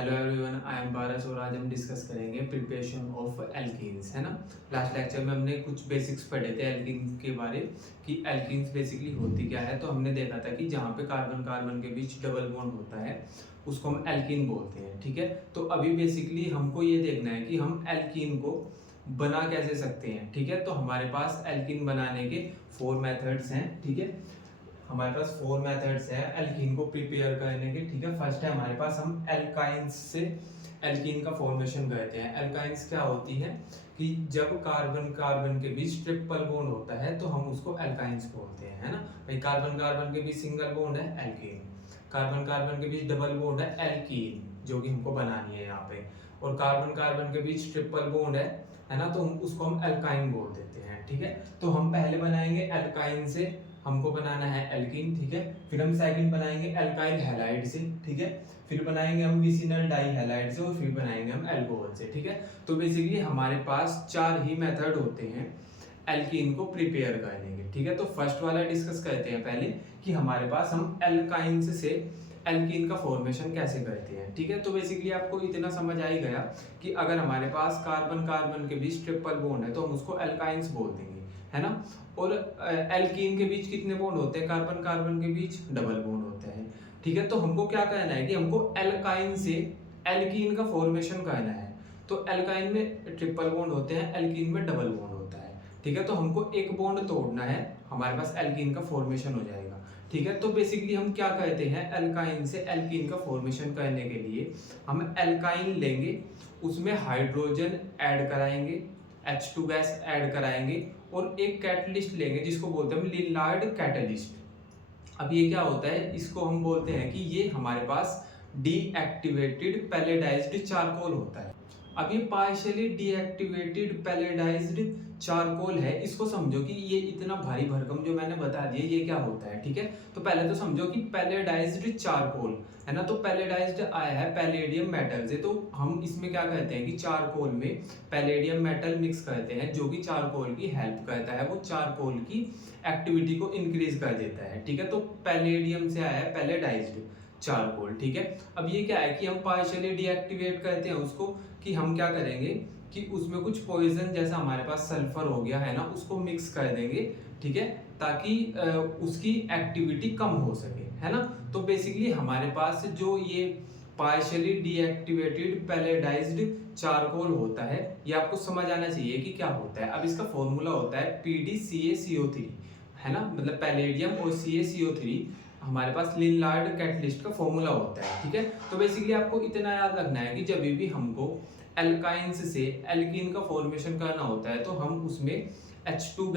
Hello everyone, I am पारस और आज हम डिस्कस करेंगे प्रिपरेशन ऑफ एल्कीन्स, है ना। लास्ट लेक्चर में हमने कुछ बेसिक्स पढ़े थे एल्कीन्स के बारे कि एल्कीन्स बेसिकली होती क्या है। तो हमने देखा था कि जहाँ पे कार्बन कार्बन के बीच डबल बॉन्ड होता है उसको हम एल्कीन बोलते हैं, ठीक है। तो अभी बेसिकली हमको ये देखना है कि हम एल्कीन को बना कैसे सकते हैं, ठीक है। तो हमारे पास एल्कीन बनाने के 4 मेथड्स हैं, ठीक है। हमारे पास 4 मेथड्स हैं एल्कीन को प्रिपेयर करने के, ठीक है। फर्स्ट है हमारे पास हम एल्काइंस से एल्कीन का फॉर्मेशन करते हैं। एल्काइंस क्या होती है कि जब कार्बन कार्बन के बीच ट्रिपल बॉन्ड होता है तो हम उसको एल्काइंस बोलते हैं, है ना। भाई कार्बन कार्बन के बीच सिंगल बॉन्ड है एल्कीन, कार्बन कार्बन के बीच डबल बॉन्ड है एल्कीन जो कि हमको बनानी है यहाँ पे, और कार्बन कार्बन के बीच ट्रिपल बॉन्ड है ना। तो उसको हम एल्काइन बोल देते हैं, ठीक है। तो हम पहले बनाएंगे एल्काइन से, हमको बनाना है एल्कीन, ठीक है। फिर हम सेकंड बनाएंगे एल्काइल हैलाइड से, ठीक है। फिर बनाएंगे हम विसिनल डाइहैलाइड से और फिर बनाएंगे हम अल्कोहल से, ठीक है। तो बेसिकली हमारे पास 4 ही मेथड होते हैं एल्कीन को प्रिपेयर करने के, ठीक है। तो फर्स्ट वाला डिस्कस करते हैं पहले कि हमारे पास हम एल्काइंस से एल्कीन का फॉर्मेशन कैसे करते हैं, ठीक है। तो बेसिकली आपको इतना समझ आ ही गया कि अगर हमारे पास कार्बन कार्बन के बीच ट्रिपल बॉन्ड है तो हम उसको एल्काइंस बोल देंगे, है ना। और एल्कीन के बीच कितने बॉन्ड होते हैं, कार्बन कार्बन के बीच डबल बॉन्ड होते हैं, ठीक है। तो हमको क्या करना है कि हमको एल्काइन से एल्कीन का फॉर्मेशन करना है। तो एल्काइन में ट्रिपल बॉन्ड होते हैं, एल्कीन में डबल बॉन्ड होता है, ठीक है। तो हमको एक बॉन्ड तोड़ना है, हमारे पास एल्कीन का फॉर्मेशन हो जाएगा, ठीक है। तो बेसिकली हम क्या कहते हैं, एल्काइन से एल्कीन का फॉर्मेशन करने के लिए हम एल्काइन लेंगे, उसमें हाइड्रोजन ऐड कराएंगे, H2 गैस ऐड कराएंगे और एक कैटलिस्ट लेंगे जिसको बोलते हैं हम लिलार्ड कैटलिस्ट। अब ये क्या होता है, इसको हम बोलते हैं कि ये हमारे पास डीएक्टिवेटेड पैलेडाइज्ड चारकोल होता है। अब ये पार्शियली डीएक्टिवेटेड पैलेडाइज्ड चारकोल है, इसको समझो कि ये इतना भारी भरकम जो मैंने बता दिया ये क्या होता है, ठीक है। तो पहले तो समझो कि पैलेडाइज्ड चारकोल है ना। तो पैलेडाइज्ड आया है पैलेडियम मेटल से, तो हम इसमें क्या कहते हैं कि चारकोल में पैलेडियम मेटल मिक्स करते हैं जो कि चारकोल की हेल्प करता है, वो चारकोल की एक्टिविटी को इंक्रीज कर देता है, ठीक है। तो पैलेडियम से आया है पैलेडाइज्ड चारकोल, ठीक है। अब ये क्या है कि हम पार्शियली डीएक्टिवेट करते हैं उसको, कि हम क्या करेंगे कि उसमें कुछ पॉइजन जैसा हमारे पास सल्फर हो गया है ना, उसको मिक्स कर देंगे, ठीक है, ताकि उसकी एक्टिविटी कम हो सके, है ना। तो बेसिकली हमारे पास जो ये पार्शियली डीएक्टिवेटेड पैलेडाइज्ड चारकोल होता है ये आपको समझ आना चाहिए कि क्या होता है। अब इसका फॉर्मूला होता है PdCaCO3, है ना, मतलब पैलेडियम और CaCO3 हमारे पास लिलार्ड कैटलिस्ट का फॉर्मूला होता है, ठीक है। तो बेसिकली आपको इतना याद रखना है कि जब भी हमको एल्काइंस से एल्कीन का फॉर्मेशन करना होता है तो हम उसमें H2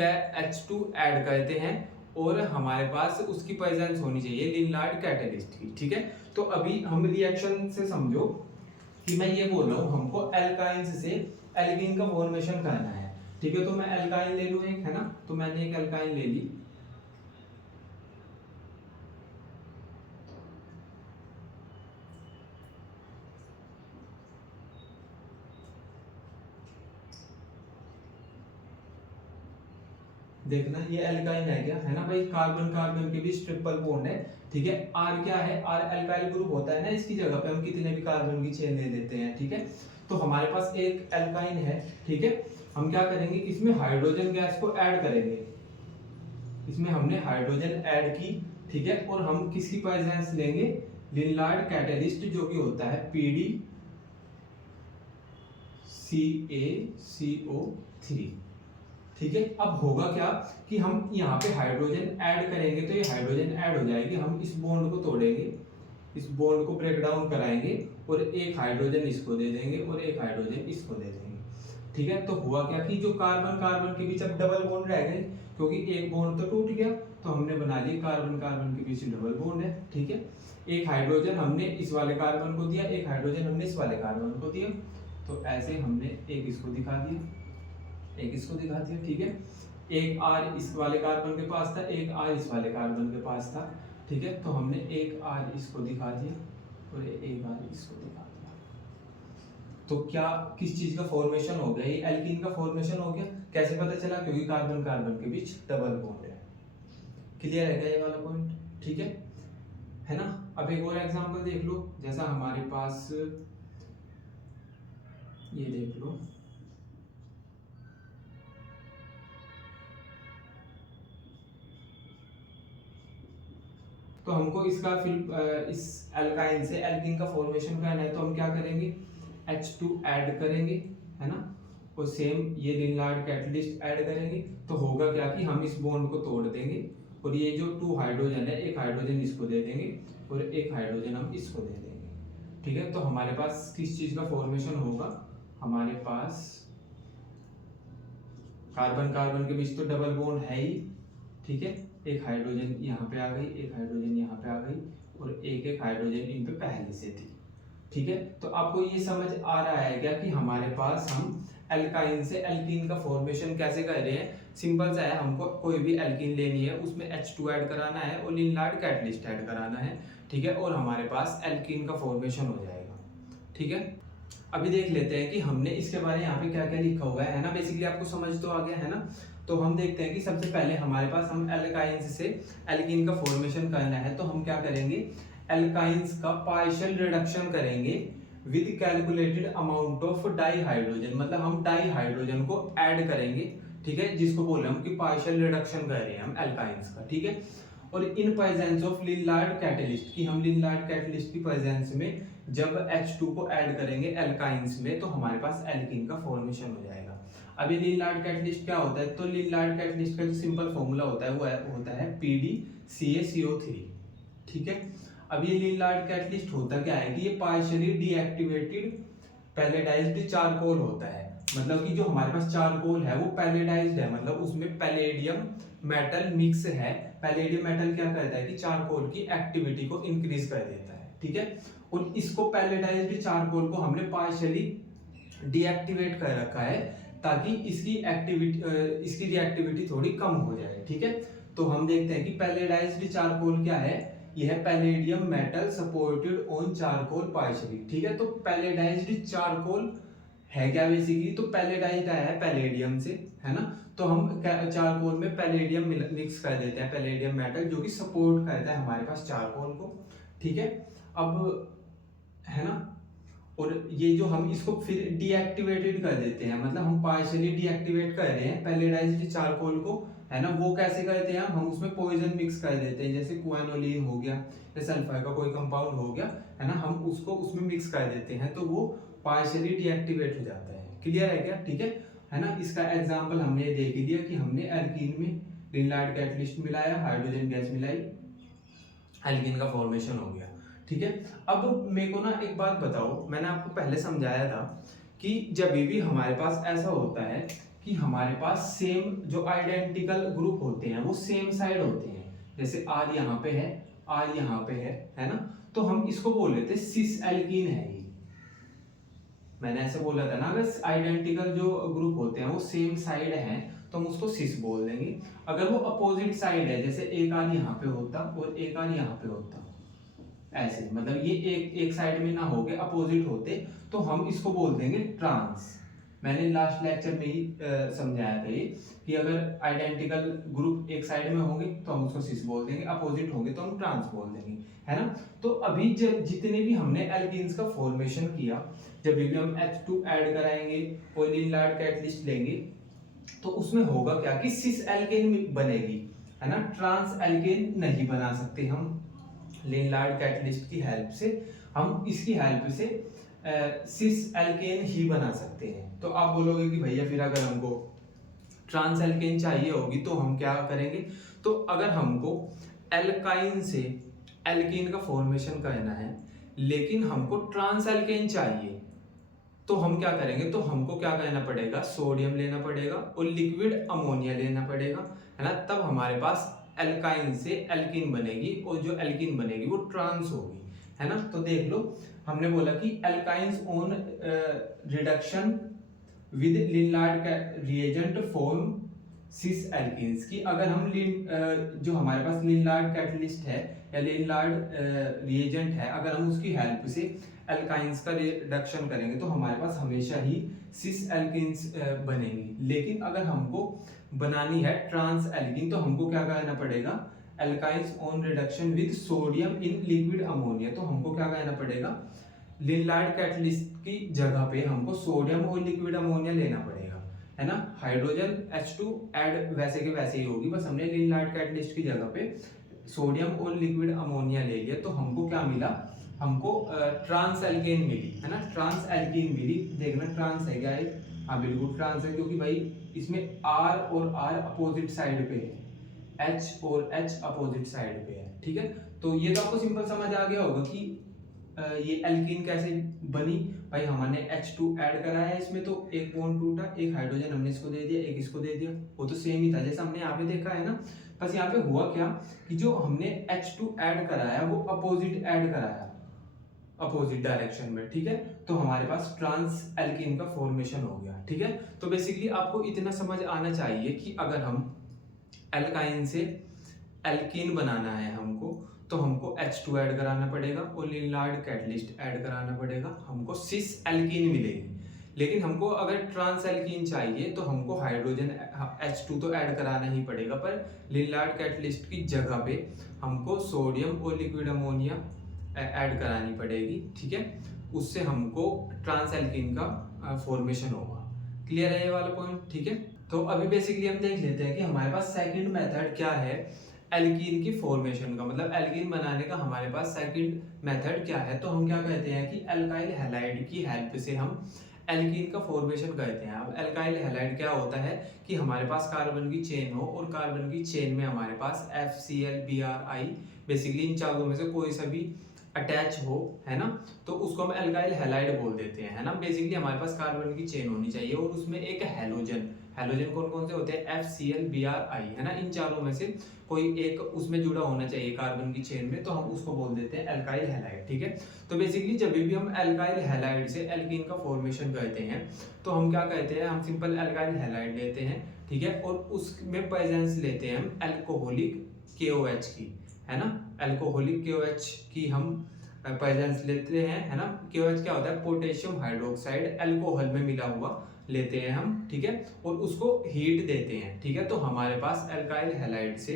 ऐड करते हैं और हमारे पास उसकी प्रेजेंस होनी चाहिए लिलार्ड कैटलिस्ट की, ठीक है। तो अभी हम रिएक्शन से समझो कि मैं ये बोल रहा हूँ हमको एल्काइंस से एल्कीन का फॉर्मेशन करना है, ठीक है। तो मैं एल्काइन ले लूँ एक, है ना। तो मैंने एक एल्काइन ले ली, देखना ये एल्काइन है क्या, है ना भाई। कार्बन कार्बन के बीच ट्रिपल बॉन्ड है, ठीक है। आर क्या है, आर एल्काइल ग्रुप होता है ना, इसकी जगह पे हम कितने भी कार्बन की चेन ले लेते हैं, ठीक है। तो हमारे पास एक एल्काइन है, ठीक है। हम क्या करेंगे, इसमें हाइड्रोजन गैस को ऐड करेंगे, इसमें हमने हाइड्रोजन ऐड की, ठीक है। और हम किसकी प्रेजेंस लेंगे, लिलार्ड कैटलिस्ट जो कि होता है PdCaCO3, ठीक है। अब होगा क्या कि हम यहाँ पे हाइड्रोजन ऐड करेंगे तो ये हाइड्रोजन ऐड हो जाएगी, हम इस बॉन्ड को तोड़ेंगे, इस बॉन्ड को ब्रेक डाउन कराएंगे और एक हाइड्रोजन इसको दे देंगे और एक हाइड्रोजन इसको दे देंगे, ठीक है। तो हुआ क्या कि जो कार्बन कार्बन के बीच अब डबल बॉन्ड रह गए, क्योंकि एक बॉन्ड तो टूट गया, तो हमने बना लिया कार्बन कार्बन के बीच डबल बॉन्ड है, ठीक है। एक हाइड्रोजन हमने इस वाले कार्बन को दिया, एक हाइड्रोजन हमने इस वाले कार्बन को दिया, तो ऐसे हमने एक इसको दिखा दिया, एक इसको दिखा दिया, ठीक है। एक आर इस वाले कार्बन के पास था, एक आर इस वाले कार्बन के पास था, ठीक है। तो हमने एक आर इसको दिखा दिया और एक आर इसको दिखा दिया। तो क्या किस चीज का फॉर्मेशन हो गया, ये एल्कीन का फॉर्मेशन हो गया। कैसे पता चला, क्योंकि कार्बन कार्बन के बीच डबल बॉन्ड है। क्लियर है क्या ये वाला पॉइंट, ठीक है ना। अब एक और एग्जांपल देख लो, जैसा हमारे पास ये देख लो, तो हमको इसका फिर इस एल्काइन से एल्कीन का फॉर्मेशन करना है, तो हम क्या करेंगे, H2 ऐड करेंगे, है ना, और सेम ये लिनलार्ड कैटलिस्ट ऐड करेंगे, तो होगा क्या कि हम इस बॉन्ड को तोड़ देंगे और ये जो 2 हाइड्रोजन है, एक हाइड्रोजन इसको दे देंगे और एक हाइड्रोजन हम इसको दे देंगे, ठीक है। तो हमारे पास किस चीज का फॉर्मेशन होगा, हमारे पास कार्बन कार्बन के बीच तो डबल बॉन्ड है ही, ठीक है, एक हाइड्रोजन यहाँ पे आ गई, एक हाइड्रोजन यहाँ पे आ गई और एक एक हाइड्रोजन इन पे पहले से थी, ठीक है। तो आपको ये समझ आ रहा है क्या कि हमारे पास हम एल्काइन से एल्कीन का फॉर्मेशन कैसे कर रहे हैं। सिंपल सा है, हमको कोई भी एल्कीन लेनी है, उसमें H2 ऐड कराना है और लिनलार्ड कैटलिस्ट ऐड कराना है, ठीक है, और हमारे पास एल्कीन का फॉर्मेशन हो जाएगा, ठीक है। अभी देख लेते हैं कि हमने इसके बारे में यहाँ पे क्या क्या लिखा हुआ है ना, बेसिकली आपको समझ तो आ गया है ना। तो हम देखते हैं कि सबसे पहले हमारे पास हम एल्काइंस से एल्कीन का फॉर्मेशन करना है, तो हम क्या करेंगे, एल्काइंस का पार्शियल रिडक्शन करेंगे with calculated amount of di hydrogen, मतलब हम डाई हाइड्रोजन को ऐड करेंगे, ठीक है, जिसको बोल रहे हैं हम कि पार्शियल रिडक्शन कर रहे हैं हम एल्काइंस का, ठीक है। और इन प्रेजेंस ऑफ लिनलार्ड कैटलिस्ट, की हम लिनलार्ड कैटलिस्ट की प्रेजेंस में जब H2 को ऐड करेंगे एल्काइंस में, तो हमारे पास एल्कीन का फॉर्मेशन हो जाएगा। अब ये लिनलार्ड कैटलिस्ट क्या होता है, तो लिनलार्ड कैटलिस्ट का जो सिंपल फॉर्मूला होता है वो होता है PdCaCO3, ठीक है। अब ये लिनलार्ड कैटलिस्ट होता क्या है कि ये पार्शियली डीएक्टिवेटेड पैलेडाइज्ड चारकोल होता है, मतलब कि जो हमारे पास चारकोल है वो पैलेडाइज्ड है, मतलब उसमें पैलेडियम मेटल मिक्स है। पैलेडियम मेटल क्या करता है कि चारकोल की एक्टिविटी को इंक्रीज कर देता है, ठीक है। और इसको पैलेडाइज्ड चारकोल को हमने पार्शियली डीएक्टिवेट कर रखा है ताकि इसकी इसकी रिएक्टिविटी थोड़ी कम हो जाए, ठीक है। तो हम देखते हैं कि पैलेडाइज्ड चारकोल क्या है, यह है palladium metal supported on charcoal partially, ठीक है। तो पैलेडाइज्ड चारकोल है क्या बेसिकली, तो पैलेडाइज्ड आया है पैलेडियम से, है ना, तो हम चारकोल में पैलेडियम मिक्स कर देते हैं, पैलेडियम मेटल जो कि सपोर्ट करता है हमारे पास चारकोल को, ठीक है। अब है ना, और ये जो हम इसको फिर डीएक्टिवेटेड कर देते हैं, मतलब हम पार्शियली डीएक्टिवेट कर रहे हैं पैलेडाइज्ड चारकोल को, है ना, वो कैसे करते हैं हम उसमें पॉइजन मिक्स कर देते हैं, जैसे क्वानोलिन हो गया या सल्फर का कोई कंपाउंड हो गया, है ना, हम उसको उसमें मिक्स कर देते हैं, तो वो पार्शियली डीएक्टिवेट हो जाता है। क्लियर है क्या, ठीक है ना। इसका एग्जांपल हमने देख ही दिया कि हमने एल्कीन में लिनलार्ड कैटलिस्ट मिलाया, हाइड्रोजन गैस मिलाई, एल्कीन का फॉर्मेशन हो गया, ठीक है। अब मेरे को ना एक बात बताओ, मैंने आपको पहले समझाया था कि जब भी हमारे पास ऐसा होता है कि हमारे पास सेम जो आइडेंटिकल ग्रुप होते हैं वो सेम साइड होते हैं, जैसे R यहाँ पे है, R यहाँ पे है ना, तो हम इसको बोल लेते हैं सिस एल्कीन है ये। मैंने ऐसे बोला था ना, अगर आइडेंटिकल जो ग्रुप होते हैं वो सेम साइड हैं तो हम उसको सिस बोल देंगे। अगर वो अपोजिट साइड है, जैसे एक R यहाँ पे होता और एक R यहाँ पे होता, ऐसे मतलब ये एक साइड में ना होके अपोजिट होते, तो हम इसको बोल देंगे ट्रांस। मैंने लास्ट लेक्चर में ही समझाया था ये कि अगर आइडेंटिकल ग्रुप एक साइड में होंगे तो हम उसको सिस बोल देंगे, अपोजिट होंगे तो हम ट्रांस बोल देंगे, है ना। तो अभी जितने भी हमने एल्कीन्स का फॉर्मेशन किया, जब भी हम H2 ऐड कराएंगे और लिनलार्ड कैटलिस्ट लेंगे, तो उसमें होगा क्या कि सिस एल्केन बनेगी, है ना, ट्रांस एल्केन नहीं बना सकते हम लिनलार्ड कैटलिस्ट की हेल्प से, हम इसकी हेल्प से सिस एल्केन ही बना सकते हैं। तो आप बोलोगे कि भैया फिर अगर हमको ट्रांस एल्केन चाहिए होगी तो हम क्या करेंगे, तो अगर हमको एल्काइन से एल्कीन का फॉर्मेशन करना है लेकिन हमको ट्रांस एल्केन चाहिए, तो हम क्या करेंगे, तो हमको क्या करना पड़ेगा, सोडियम लेना पड़ेगा और लिक्विड अमोनिया लेना पड़ेगा, है ना, तब हमारे पास एल्काइन से एल्कीन बनेगी और जो एल्कीन बनेगी वो ट्रांस होगी, है ना। तो देख लो, हमने बोला कि alkynes on reduction with Lindlar reagent form cis alkenes की, अगर हम जो हमारे पास लिनलार्ड कैटलिस्ट है या लिनलार्ड रिएजेंट है, अगर हम उसकी हेल्प से एल्काइंस का रिडक्शन करेंगे तो हमारे पास हमेशा ही सिस एल्कीन्स बनेंगी। लेकिन अगर हमको बनानी है ट्रांस एल्कीन तो हमको क्या करना पड़ेगा, alkynes on reduction with sodium in liquid ammonia. तो हमको क्या कहना पड़ेगा, लिनलार्ड कैटलिस्ट की जगह पे हमको सोडियम और लिक्विड अमोनिया लेना पड़ेगा, है ना। हाइड्रोजन H2 ऐड वैसे के वैसे ही होगी, बस हमने लिनलार्ड कैटलिस्ट की जगह पे सोडियम और लिक्विड अमोनिया ले लिया। तो हमको क्या मिला, हमको ट्रांस एल्केन मिली, है ना, ट्रांस एल्कीन मिली। देखना ट्रांस है क्या है, हाँ बिल्कुल ट्रांस है, क्योंकि भाई इसमें R और R अपोजिट साइड पे है, H और H अपोजिट साइड पे है, ठीक है। तो ये तो आपको सिंपल समझ आ गया होगा कि ये एल्कीन कैसे बनी। भाई हमने H2 ऐड करा है इसमें, तो एक बॉन्ड टूटा, एक हाइड्रोजन हमने इसको दे दिया, एक इसको दे दिया, वो तो सेम ही था जैसा हमने यहाँ पे देखा है ना। बस यहाँ पे हुआ क्या कि जो हमने H2 ऐड कराया वो अपोजिट ऐड कराया, अपोजिट डायरेक्शन में, ठीक है। तो हमारे पास ट्रांस एल्कीन का फॉर्मेशन हो गया, ठीक है। तो बेसिकली आपको इतना समझ आना चाहिए कि अगर हम एल्काइन से एल्कीन बनाना है हमको, तो हमको H2 ऐड कराना पड़ेगा और लिनलार्ड कैटलिस्ट ऐड कराना पड़ेगा, हमको सिस एल्कीन मिलेगी। लेकिन हमको अगर ट्रांस एल्कीन चाहिए तो हमको हाइड्रोजन H2 तो ऐड कराना ही पड़ेगा, पर लिनलार्ड कैटलिस्ट की जगह पे हमको सोडियम और लिक्विड अमोनिया ऐड करानी पड़ेगी, ठीक है। उससे हमको ट्रांस एल्कीन का फॉर्मेशन होगा। क्लियर है ये वाला पॉइंट, ठीक है। तो अभी बेसिकली हम देख लेते हैं कि हमारे पास सेकंड मेथड क्या है एल्कीन की फॉर्मेशन का, मतलब एल्कीन बनाने का हमारे पास सेकंड मेथड क्या है। तो हम क्या कहते हैं कि एल्काइल हैलाइड की हेल्प से हम एल्कीन का फॉर्मेशन कहते हैं। अब एल्काइल हैलाइड क्या होता है कि हमारे पास कार्बन की चेन हो और कार्बन की चेन में हमारे पास FCl Bri बेसिकली इन चारों में से कोई सा भी अटैच हो, है ना, तो उसको हम एल्काइल हैलाइड बोल देते हैं, है ना। बेसिकली हमारे पास कार्बन की चेन होनी चाहिए और उसमें एक हैलोजन, हैलोजन कौन कौन से होते हैं, FCl Bri, है ना, इन चारों में से कोई एक उसमें जुड़ा होना चाहिए कार्बन की चेन में, तो हम उसको बोल देते हैं एल्काइल हैलाइड, ठीक है। तो बेसिकली जब भी हम एल्काइल हैलाइड से एल्कीन का फॉर्मेशन कहते हैं तो हम क्या कहते हैं, हम सिंपल एल्काइल हैलाइड लेते हैं, ठीक है, और उसमें प्रेजेंस लेते हैं हम एल्कोहलिक KOH की, है ना, एल्कोहलिक KOH की हम प्रेजेंस लेते हैं, है ना। KOH क्या होता है, पोटेशियम हाइड्रोक्साइड अल्कोहल में मिला हुआ लेते हैं हम, ठीक है, और उसको हीट देते हैं, ठीक है। तो हमारे पास एल्काइल हैलाइड से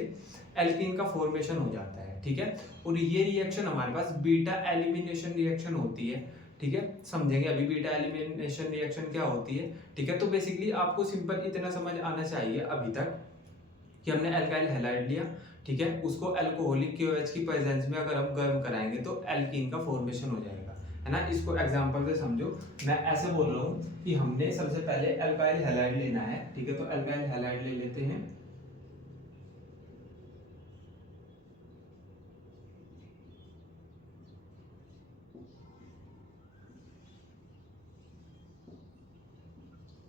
एल्कीन का फॉर्मेशन हो जाता है, ठीक है। और ये रिएक्शन हमारे पास बीटा एलिमिनेशन रिएक्शन होती है, ठीक है। समझेंगे अभी बीटा एलिमिनेशन रिएक्शन क्या होती है, ठीक है। तो बेसिकली आपको सिंपल इतना समझ आना चाहिए अभी तक कि हमने एल्काइल हैलाइड लिया, ठीक है, उसको अल्कोहलिक KOH की प्रेजेंस में अगर हम गर्म कराएंगे तो एल्कीन का फॉर्मेशन हो जाएगा, है ना। इसको एग्जांपल से समझो, मैं ऐसे बोल रहा हूँ कि हमने सबसे पहले एल्काइल हैलाइड लेना है, ठीक है। तो एल्काइल हैलाइड ले लेते हैं,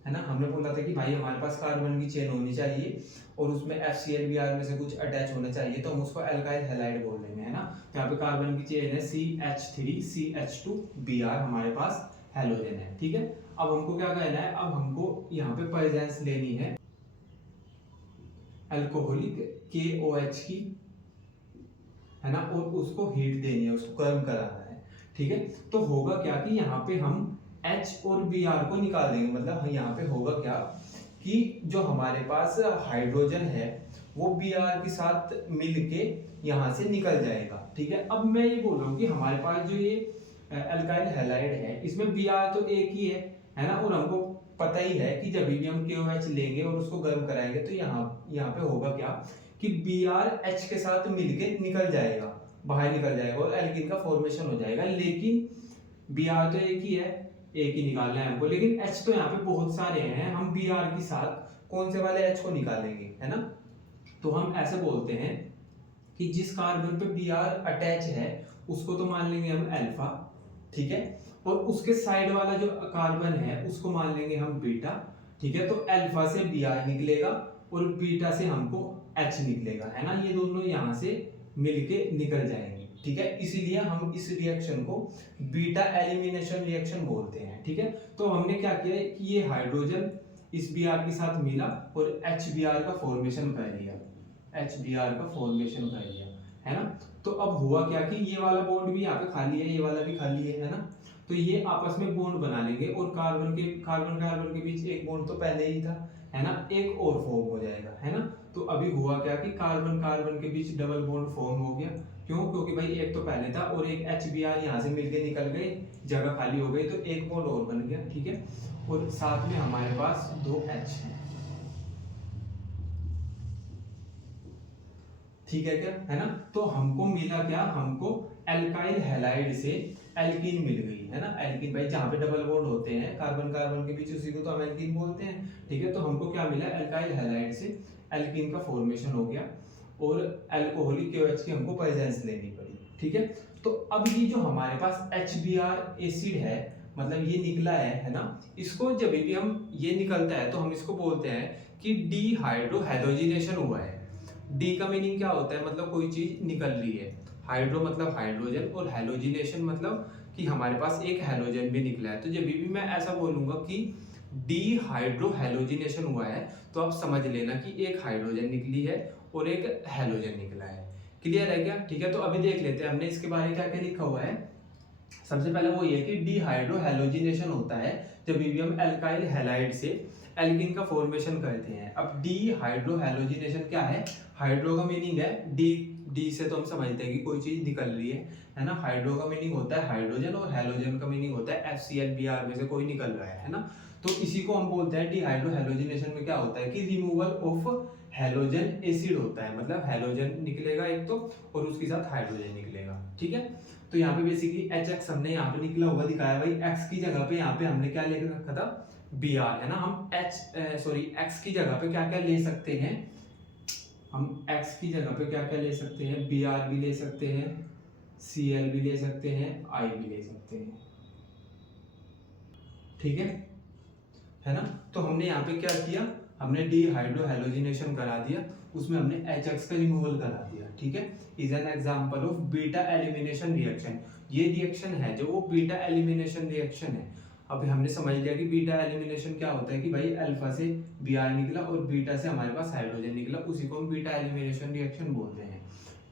है ना। हमने बोला था कि भाई हमारे पास कार्बन की चेन होनी चाहिए और उसमें FCl Br में से कुछ अटैच होना चाहिए, तो हम उसको एल्काइल हैलाइड बोल देंगे, है ना। तो यहाँ पे कार्बन की चेन है CH3CH2Br, हमारे पास हैलोजन है, ठीक है। अब हमको क्या कहना है, अब हमको यहाँ पे प्रेजेंस लेनी है अल्कोहलिक KOH की, है ना, और उसको हीट देनी है, उसको गर्म कराना है, ठीक है। तो होगा क्या कि यहाँ पे हम H और Br को निकाल देंगे, मतलब यहाँ पे होगा क्या कि जो हमारे पास हाइड्रोजन है वो Br के साथ मिलके यहाँ से निकल जाएगा, ठीक है। अब मैं ये बोल रहा हूँ कि हमारे पास जो ये एल्काइल हैलाइड है इसमें Br तो एक ही है ना, और हमको पता ही है कि जब भी हम KOH लेंगे और उसको गर्म कराएंगे तो यहाँ पे होगा क्या कि Br H के साथ मिलके निकल जाएगा, बाहर निकल जाएगा और एल्कीन का फॉर्मेशन हो जाएगा। लेकिन Br तो एक ही है, एक ही निकालना है हमको, लेकिन H तो यहाँ पे बहुत सारे हैं, हम Br के साथ कौन से वाले H को निकालेंगे, है ना। तो हम ऐसे बोलते हैं कि जिस कार्बन पे Br अटैच है उसको तो मान लेंगे हम अल्फा, ठीक है, और उसके साइड वाला जो कार्बन है उसको मान लेंगे हम बीटा, ठीक है। तो अल्फा से Br निकलेगा और बीटा से हमको H निकलेगा, है ना, ये दोनों यहाँ से मिलके निकल जाएंगे, ठीक है। इसीलिए हम इस रिएक्शन को बीटा एलिमिनेशन रिएक्शन बोलते हैं, ठीक है। तो हमने क्या किया कि ये हाइड्रोजन इस Br के साथ मिला और HBr का फॉर्मेशन कर लिया, HBr का फॉर्मेशन कर लिया, है ना। तो अब हुआ क्या कि ये वाला बॉन्ड भी यहाँ पे खाली है, ये वाला भी खाली है ना। तो ये आपस में बॉन्ड बना लेंगे और कार्बन कार्बन के बीच एक बॉन्ड तो पहले ही था, है ना, एक और फॉर्म हो जाएगा, है ना। तो अभी हुआ क्या कि कार्बन कार्बन के बीच डबल बॉन्ड फॉर्म हो गया। क्यों? क्योंकि भाई एक तो पहले था और एक HBr यहाँ से मिलके निकल गए, जगह खाली हो गई, तो एक बॉन्ड और बन गया। ठीक है, और साथ में हमारे पास 2 H है। ठीक है क्या, है ना? तो हमको मिला क्या, हमको एल्काइल हैलाइड से एल्कीन मिल गई, है ना? एल्कीन भाई जहाँ पे डबल बॉन्ड होते हैं कार्बन कार्बन के बीच, उसी को तो हम एल्कीन बोलते हैं। ठीक है, तो हमको क्या मिला, एल्काइल हैलाइड से एल्कीन का फॉर्मेशन हो गया और अल्कोहलिक KOH की हमको प्रेजेंस लेनी पड़ी। ठीक है, तो अब ये जो हमारे पास HBr एसिड है, मतलब ये निकला है ना, इसको जब भी हम ये निकलता है तो हम इसको बोलते हैं कि डीहाइड्रो हैलोजिनेशन हुआ है। डी का मीनिंग क्या होता है, मतलब कोई चीज निकल रही है। हाइड्रो मतलब हाइड्रोजन और हैलोजिनेशन मतलब कि हमारे पास एक हैलोजन भी निकला है। तो जब भी मैं ऐसा बोलूंगा कि डी हाइड्रो हैलोजिनेशन हुआ है, तो आप समझ लेना कि एक हाइड्रोजन निकली है और एक हैलोजन निकला है। क्लियर है क्या? ठीक है, तो अभी देख लेते हैं हमने इसके बारे में क्या क्या लिखा हुआ है। सबसे पहले वो ये कि डीहाइड्रो हैलोजिनेशन होता है जब भी हम एल्काइल हैलाइड से एल्कीन का फॉर्मेशन करते हैं। अब डीहाइड्रो हैलोजिनेशन क्या है? हाइड्रो का मीनिंग है डी, डी से तो हम समझते हैं कि कोई चीज निकल रही है ना? हाइड्रो का मीनिंग होता है हाइड्रोजन और हैलोजन का मीनिंग होता है HCl में से कोई निकल रहा है ना? तो इसी को हम बोलते हैं डीहाइड्रो हैलोजिनेशन में क्या होता है कि रिमूवल ऑफ हैलोजन एसिड होता है। मतलब हैलोजन निकलेगा एक तो और उसके साथ हाइड्रोजन निकलेगा। ठीक है, तो यहाँ पे बेसिकली HX हमने यहाँ पे निकला हुआ दिखाया भाई। X की जगह पे यहाँ पे हमने क्या ले रखा था, Br, है ना? हम X की जगह पे क्या क्या ले सकते हैं, हम X की जगह पे क्या क्या ले सकते हैं, Br भी ले सकते हैं, Cl भी ले सकते हैं, I भी ले सकते हैं। ठीक है ना? तो हमने यहाँ पे क्या किया, हमने डीहाइड्रो हैलोजिनेशन करा दिया, उसमें हमने HX का रिमूवल करा दिया। ठीक है, is an example of beta elimination reaction. ये रिएक्शन है जो वो बीटा एलिमिनेशन रिएक्शन है। अभी हमने समझ लिया कि बीटा एलिमिनेशन क्या होता है कि भाई अल्फा से Br निकला और बीटा से हमारे पास हाइड्रोजन निकला, उसी को हम बीटा एलिमिनेशन रिएक्शन बोलते हैं।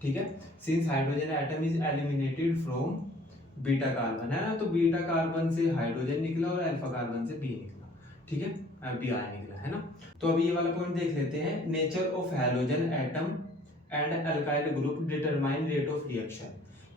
ठीक है, since hydrogen atom is eliminated from beta carbon, है ना, तो बीटा कार्बन से हाइड्रोजन निकला और अल्फा कार्बन से बी निकला। ठीक है, Br निकला, है ना? तो अभी ये वाला पॉइंट देख लेते हैं, nature of halogen atom and alkyl group determine rate of reaction.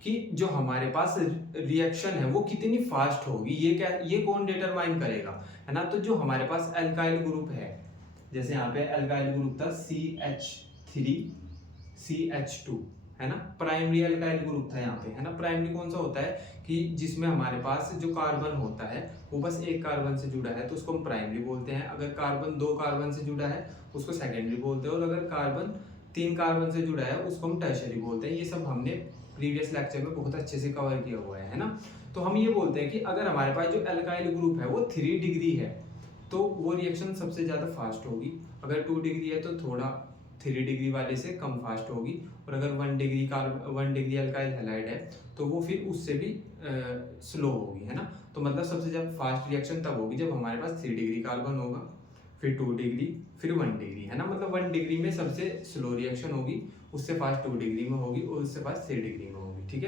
कि जो हमारे पास रिएक्शन है वो कितनी फास्ट होगी, ये क्या, ये कौन डिटरमाइन करेगा, है ना? तो जो हमारे पास अल्काइल ग्रुप है, जैसे यहाँ पे अल्काइल ग्रुप था CH3CH2, है ना? प्राइमरी अल्काइल ग्रुप था यहाँ पे, है ना? प्राइमरी कौन सा होता है कि जिसमें हमारे पास जो कार्बन होता है वो बस एक कार्बन से जुड़ा है तो उसको हम प्राइमरी बोलते हैं। अगर कार्बन 2 कार्बन से जुड़ा है उसको सेकेंडरी बोलते हैं, और अगर कार्बन 3 कार्बन से जुड़ा है उसको हम टर्शियरी बोलते हैं। ये सब हमने प्रीवियस लेक्चर में बहुत अच्छे से कवर किया हुआ है ना? तो हम ये बोलते हैं कि अगर हमारे पास जो अल्काइल ग्रुप है वो 3 डिग्री है तो वो रिएक्शन सबसे ज़्यादा फास्ट होगी। अगर 2 डिग्री है तो थोड़ा 3 डिग्री वाले से कम फास्ट होगी, और अगर 1 डिग्री अल्काइल हैलाइड है तो वो फिर उससे भी स्लो होगी, है ना? तो मतलब सबसे ज़्यादा फास्ट रिएक्शन तब होगी जब हमारे पास 3 डिग्री कार्बन होगा, फिर 2 डिग्री, फिर 1 डिग्री, है ना? मतलब 1 डिग्री में सबसे स्लो रिएक्शन होगी, उससे फास्ट 2 डिग्री में होगी और उससे फास्ट 3 डिग्री में होगी। ठीक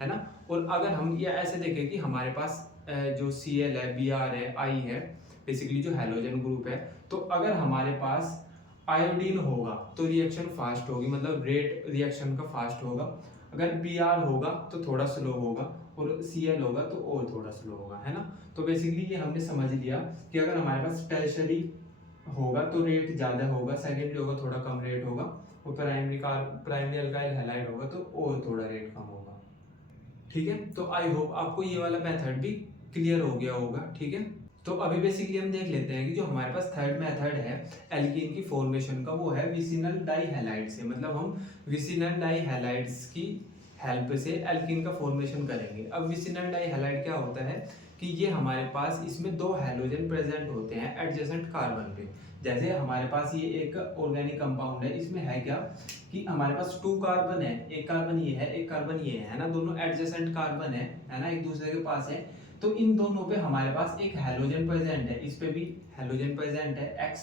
है ना? और अगर हम ये ऐसे देखें कि हमारे पास जो Cl है, Br है, I है, बेसिकली जो हैलोजन ग्रुप है, तो अगर हमारे पास आयोडीन होगा तो रिएक्शन फास्ट होगी, मतलब रेट रिएक्शन का फास्ट होगा। अगर Br होगा तो थोड़ा स्लो होगा, और Cl होगा तो और थोड़ा स्लो होगा, है ना? तो बेसिकली ये हमने समझ लिया कि अगर हमारे पास टर्शियरी होगा तो रेट ज़्यादा होगा, सेकेंडरी होगा थोड़ा कम रेट होगा, और प्राइमरी अल्काइल हैलाइड होगा तो और थोड़ा रेट कम होगा। ठीक है, तो आई होप आपको ये वाला मेथड भी क्लियर हो गया होगा। ठीक है, तो अभी बेसिकली हम देख लेते हैं कि जो हमारे पास थर्ड मेथड है एल्कीन की फॉर्मेशन का, वो है विसिनल डाइहैलाइड से। मतलब हम विसिनल डाइहैलाइड्स की हेल्प से एल्कीन का फॉर्मेशन करेंगे। अब विसिनल डाइहैलाइड क्या होता है कि ये हमारे पास इसमें 2 हैलोजन प्रेजेंट होते हैं एडजेसेंट कार्बन पे। जैसे हमारे पास ये एक ऑर्गेनिक कंपाउंड है, इसमें है क्या कि हमारे पास 2 कार्बन है, एक कार्बन ये है, एक कार्बन ये है ना? दोनों एडजेसेंट कार्बन है ना, एक दूसरे के पास है। तो इन दोनों पे हमारे पास एक हैलोजन प्रेजेंट है, इस पे भी हैलोजन प्रेजेंट है X,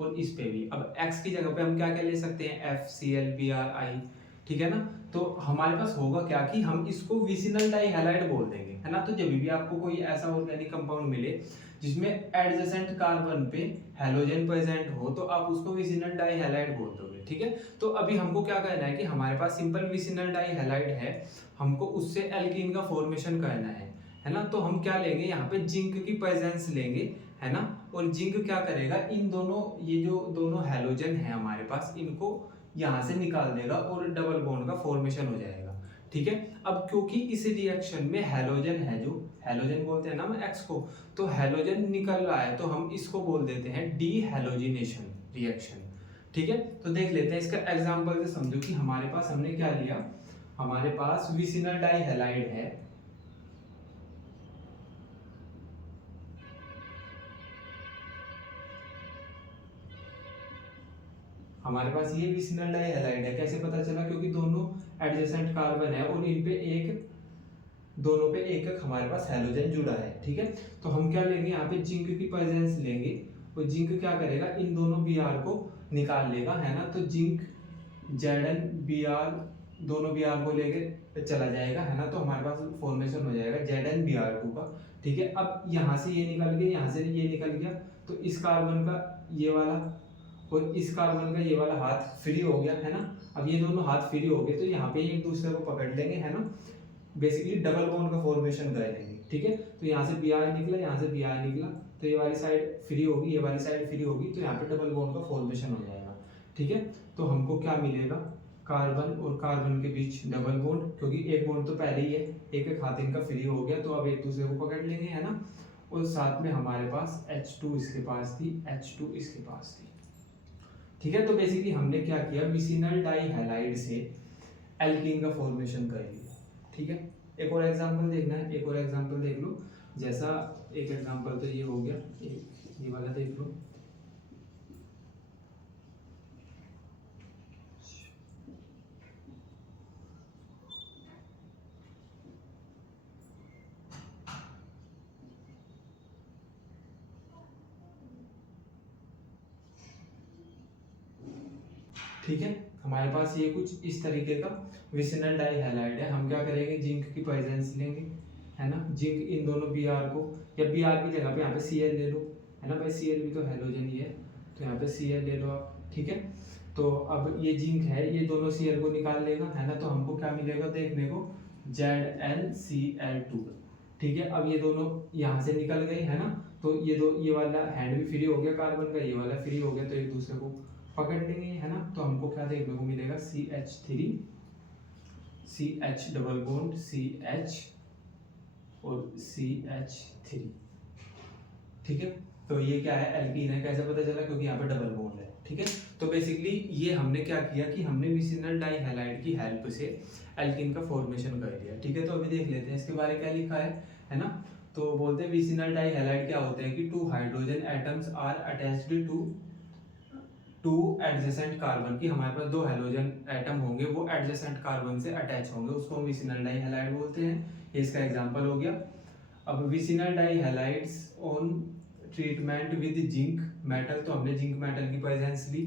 और इस पे भी। अब X की जगह पे हम क्या क्या ले सकते हैं, FCl Br I। ठीक है ना। तो हमारे पास होगा क्या कि हम इसको विसिनल डाइहैलाइड बोल देंगे, है ना। तो जब भी आपको कोई ऐसा ऑर्गेनिक कंपाउंड मिले जिसमें एडजेसेंट कार्बन पे हैलोजन प्रेजेंट हो तो आप उसको विसिनल डाइहैलाइड बोल दोगे, ठीक है। तो अभी हमको क्या करना है कि हमारे पास सिंपल विसिनल डाइहैलाइड है, हमको उससे एल्कीन का फॉर्मेशन करना है ना। तो हम क्या लेंगे, यहाँ पे जिंक की प्रेजेंस लेंगे, है ना। और जिंक क्या करेगा, इन दोनों, ये जो दोनों हैलोजन है हमारे पास, इनको यहाँ से निकाल देगा और डबल बॉन्ड का फॉर्मेशन हो जाएगा, ठीक है। अब क्योंकि इस रिएक्शन में हैलोजन है, जो हैलोजन बोलते हैं ना हम एक्स को, तो हैलोजन निकल रहा है तो हम इसको बोल देते हैं डी हैलोजिनेशन रिएक्शन, ठीक है। तो देख लेते हैं इसका एग्जांपल से समझो कि हमारे पास हमने क्या लिया, हमारे पास विसिनल डाइहैलाइड है, हमारे पास ये विसिनल डाइहैलाइड है। कैसे पता चला, क्योंकि दोनों एडजेसेंट कार्बन है और इन पे एक, दोनों पे एक एक हमारे पास हैलोजन जुड़ा है, ठीक है। तो हम क्या लेंगे, यहाँ पे जिंक की प्रेजेंस लेंगे और जिंक क्या करेगा, इन दोनों Br को निकाल लेगा, है ना। तो जिंक Zn Br, दोनों Br को लेके चला जाएगा, है ना। तो हमारे पास फॉर्मेशन हो जाएगा Zn Br2 का, ठीक है। अब यहाँ से ये निकल गया, यहाँ से ये निकल गया, तो इस कार्बन का ये वाला और इस कार्बन का ये वाला हाथ फ्री हो गया, है ना। अब ये दोनों हाथ फ्री हो गए तो यहाँ पे एक दूसरे को पकड़ लेंगे, है ना। बेसिकली डबल बॉन्ड का फॉर्मेशन कर लेंगे, ठीक है। तो यहाँ से Br निकला, यहाँ से Br निकला, तो ये वाली साइड फ्री होगी, ये वाली साइड फ्री होगी, तो यहाँ पे डबल बॉन्ड का फॉर्मेशन हो जाएगा, ठीक है। तो हमको क्या मिलेगा, कार्बन और कार्बन के बीच डबल बॉन्ड, क्योंकि एक बॉन्ड तो पहले ही है, एक एक हाथ इनका फ्री हो गया, तो अब एक दूसरे को पकड़ लेंगे, है ना। और साथ में हमारे पास H2 इसके पास थी, H2 इसके पास थी, ठीक है। तो बेसिकली हमने क्या किया, विसिनल डाइहैलाइड से एल्कीन का फॉर्मेशन कर लिया, ठीक है। एक और एग्जांपल देखना है, एक और एग्जांपल देख लो। जैसा एक एग्जांपल तो ये हो गया, एक ये वाला देख लो। ठीक है, हमारे पास ये कुछ इस तरीके का विसिनल डाइहैलाइड है। हम क्या करेंगे, जिंक की प्रेजेंस लेंगे, है ना। जिंक इन दोनों Br को, या Br की जगह पे यहाँ पे Cl ले लो, है ना भाई, Cl भी तो हैलोजन ही है, तो यहाँ पे Cl ले लो आप, ठीक है। तो अब ये जिंक है, ये दोनों Cl को निकाल लेगा, है ना। तो हमको क्या मिलेगा देखने को, ZnCl2, ठीक है। अब ये दोनों यहाँ से निकल गए, है ना। तो ये दो, ये वाला हैंड भी फ्री हो गया कार्बन का, ये वाला फ्री हो गया, तो एक दूसरे को पकड़ लेंगे, है ना। तो हमको क्या देखने को मिलेगा, CH3, CH double bond CH और CH3, ठीक है। तो ये क्या है, एल्कीन है। कैसे पता चला, क्योंकि यहाँ पे डबल बॉन्ड है, ठीक है। तो बेसिकली ये हमने क्या किया कि हमने विसिनल डाइहैलाइड की हेल्प से एल्कीन का फॉर्मेशन कर लिया, ठीक है। तो अभी देख लेते हैं इसके बारे में क्या लिखा है ना। तो बोलते हैं विसिनल डाइहैलाइड क्या होते हैं कि 2 hydrogen atoms are attached to adjacent carbon, की हमारे पास 2 हैलोजन एटम होंगे, वो एडजेसेंट कार्बन से अटैच होंगे, उसको हम विसिनल डाइहैलाइड बोलते हैं। ये इसका एग्जांपल हो गया। अब vicinal dihalides on treatment with zinc metal, तो हमने जिंक मेटल की प्रेजेंस ली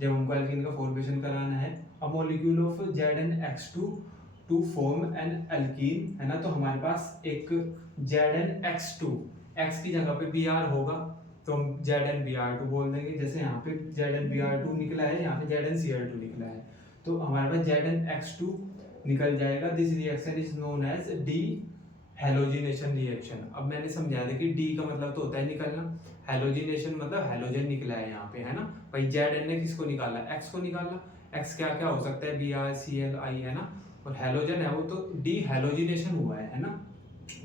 जब हमको एल्कीन का फॉर्मेशन कराना है। A molecule of ZnX2 to form an alkene, है ना। तो हमारे पास एक ZnX2, X की जगह पे Br होगा, तो हम ZnBr2 बोल देंगे। जैसे यहाँ पे ZnBr2 निकला है, यहाँ पे ZnCl2 निकला है, तो हमारे पास ZnX2 निकल जाएगा। This reaction is known as dehalogenation reaction. अब मैंने समझा दिया कि डी का मतलब तो होता है निकलना, हैलोजिनेशन मतलब हैलोजन निकला है यहाँ पे, है ना भाई। Zn ने किसको निकाला, X को निकाला। X क्या क्या हो सकता है, BrCl है ना, और हैलोजन है वो, तो डी हैलोजिनेशन हुआ है ना।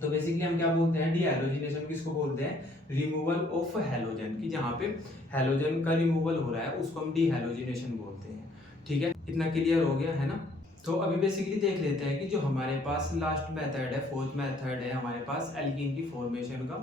तो बेसिकली हम क्या बोलते हैं, डी हैलोजिनेशन किसको बोलते हैं, रिमूवल ऑफ हैलोजन, की जहाँ पे हैलोजन का रिमूवल हो रहा है उसको हम डी हैलोजिनेशन बोलते हैं, ठीक है। इतना क्लियर हो गया, है ना। तो अभी बेसिकली देख लेते हैं कि जो हमारे पास लास्ट मेथड है, फोर्थ मेथड है हमारे पास एल्कीन की फॉर्मेशन का,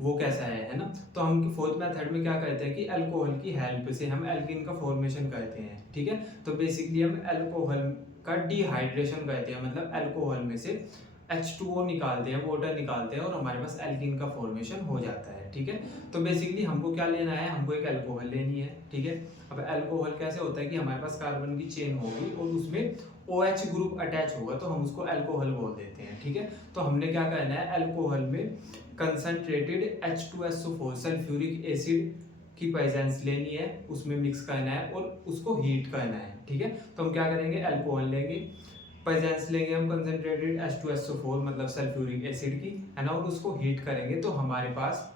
वो कैसा है ना। तो हम फोर्थ मेथड में क्या करते हैं कि अल्कोहल की हेल्प से हम एल्कीन का फॉर्मेशन करते हैं, ठीक है। तो बेसिकली हम अल्कोहल का डिहाइड्रेशन करते हैं, मतलब अल्कोहल में से H2O निकालते हैं, वाटर निकालते हैं, और हमारे पास एल्कीन का फॉर्मेशन हो जाता है, ठीक है। तो बेसिकली हमको क्या लेना है, हमको एक अल्कोहल लेनी है, ठीक है। अब अल्कोहल कैसे होता है कि हमारे पास कार्बन की चेन होगी और उसमें OH ग्रुप अटैच होगा तो हम उसको अल्कोहल बोल देते हैं, ठीक है। तो हमने क्या करना है, अल्कोहल में कंसंट्रेटेड H2SO4 सल्फ्यूरिक एसिड की प्रेजेंस लेनी है, उसमें मिक्स करना है और उसको हीट करना है, ठीक है। तो हम क्या करेंगे, अल्कोहल लेंगे, प्रेजेंस लेंगे हम कंसंट्रेटेड H2SO4 मतलब सल्फ्यूरिक एसिड की, है ना, और उसको हीट करेंगे तो हमारे पास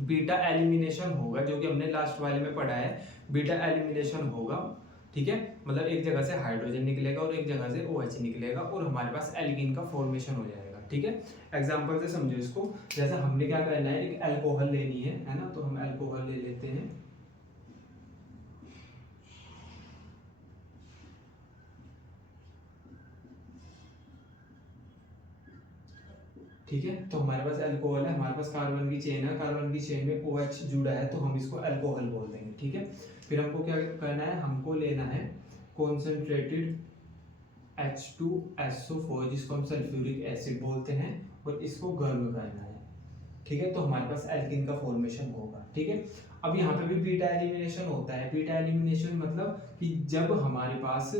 बीटा एलिमिनेशन होगा, जो कि हमने लास्ट वाले में पढ़ा है, बीटा एलिमिनेशन होगा, ठीक है। मतलब एक जगह से हाइड्रोजन निकलेगा और एक जगह से OH निकलेगा और हमारे पास एल्कीन का फॉर्मेशन हो जाएगा, ठीक है। एग्जांपल से समझो इसको, जैसे हमने क्या करना है, एक अल्कोहल लेनी है ना, तो हम अल्कोहल ले लेते हैं, ठीक है। तो हमारे पास अल्कोहल है, हमारे पास कार्बन की चेन है, कार्बन की चेन में OH जुड़ा है तो हम इसको अल्कोहल बोल देंगे, ठीक है। फिर हमको क्या करना है, हमको लेना है कॉन्सेंट्रेटेड H2SO4 जिसको हम सल्फ्यूरिक एसिड बोलते हैं और इसको गर्म करना है, ठीक है। तो हमारे पास एल्कीन का फॉर्मेशन होगा, ठीक है। अब यहाँ पे भी बीटा एलिमिनेशन होता है। बीटा एलिमिनेशन मतलब कि जब हमारे पास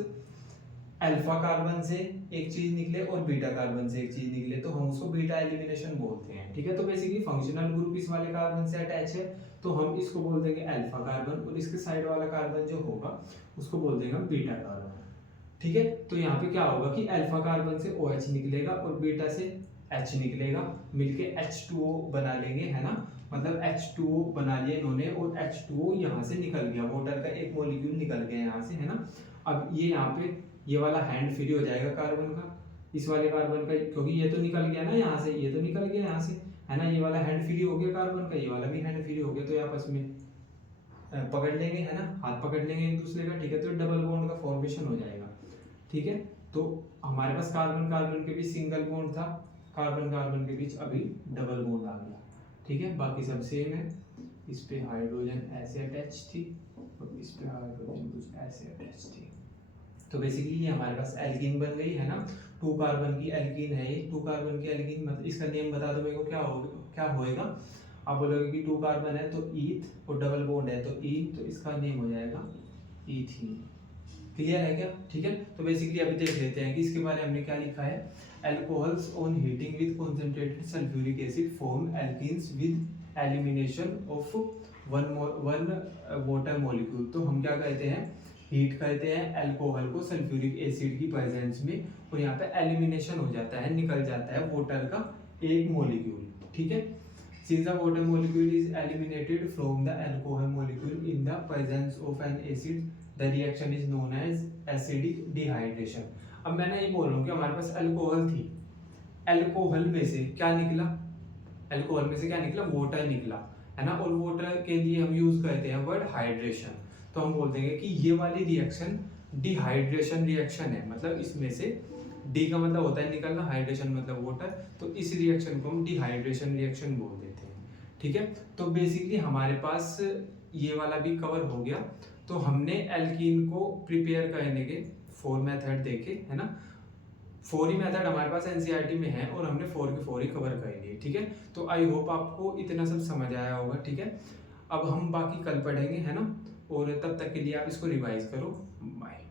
अल्फा कार्बन से एक चीज निकले और बीटा कार्बन से एक चीज निकले तो हम उसको बीटा एलिमिनेशन बोलते हैं, ठीक है। तो बेसिकली फंक्शनल ग्रुप इस वाले कार्बन से अटैच है तो हम इसको बोल देंगे अल्फा कार्बन और इसके साइड वाला कार्बन जो होगा उसको बोल देंगे बीटा कार्बन, ठीक है। तो यहाँ पे क्या होगा कि अल्फा कार्बन से OH निकलेगा और बीटा से H निकलेगा, मिलके H2O बना लेंगे, है ना। मतलब H2O बना लिया इन्होंने और H2O यहाँ से निकल गया, वाटर का एक मॉलिक्यूल निकल गया यहाँ से, है ना। अब ये यहाँ पे ये वाला हैंड फ्री हो जाएगा कार्बन का, इस वाले कार्बन का, क्योंकि ये तो निकल गया ना यहाँ से, ये तो निकल गया यहाँ से, है ना। ये वाला हैंड फ्री हो गया कार्बन का, ये वाला भी हैंड फ्री हो गया, तो ये आपस में पकड़ लेंगे, है ना, हाथ पकड़ लेंगे एक दूसरे का, ठीक है। तो डबल बॉन्ड का फॉर्मेशन हो जाएगा, ठीक है। तो हमारे पास कार्बन कार्बन के बीच सिंगल बॉन्ड था, कार्बन कार्बन के बीच अभी डबल बॉन्ड आ गया, ठीक है। बाकी सब सेम है, इस पे हाइड्रोजन ऐसे अटैच थी और इस पे हाइड्रोजन कुछ ऐसे अटैच थी। तो बेसिकली ये हमारे पास एल्कीन बन गई, है ना। 2 कार्बन की एल्कीन है ये, 2 कार्बन की एल्कीन, मतलब इसका नेम बता दो मेरे को, क्या होएगा। आप बोलोगे कि 2 कार्बन है तो ईथ और डबल बॉन्ड है तो ईथ, तो इसका नेम हो जाएगा ईथीन। क्लियर है क्या, ठीक है। तो बेसिकली अभी देख लेते हैं कि इसके बारे में हमने क्या लिखा है। Alcohols on heating with concentrated sulphuric acid form alkenes with elimination of one water molecule. तो हम क्या कहते हैं, हीट करते हैं अल्कोहल को सल्फ्यूरिक एसिड की प्रेजेंस में और यहाँ पे एलिमिनेशन हो जाता है, निकल जाता है वाटर का एक मॉलिक्यूल, ठीक है। Since the water molecule is eliminated from the alcohol molecule in the presence of an acid, the reaction is known as acidic dehydration. अब मैं ये बोल रहा हूँ कि हमारे पास अल्कोहल थी, अल्कोहल में से क्या निकला, अल्कोहल में से क्या निकला, वाटर निकला, है ना। और वाटर के लिए हम यूज करते हैं वर्ड हाइड्रेशन, तो हम बोल देंगे कि ये वाली रिएक्शन डिहाइड्रेशन रिएक्शन है, मतलब इसमें से डी का मतलब होता है निकलना, हाइड्रेशन मतलब वाटर, तो इस रिएक्शन को हम डिहाइड्रेशन रिएक्शन बोल देते हैं, ठीक है। तो बेसिकली हमारे पास ये वाला भी कवर हो गया। तो हमने एल्कीन को प्रिपेयर करने के 4 मेथड देखे, है ना। 4 ही मेथड हमारे पास एनसीईआरटी में है और हमने 4 के 4 ही कवर कर लिए, ठीक है। तो आई होप आपको इतना सब समझ आया होगा, ठीक है। अब हम बाकी कल पढ़ेंगे, है ना, और तब तक के लिए आप इसको रिवाइज करो। बाय।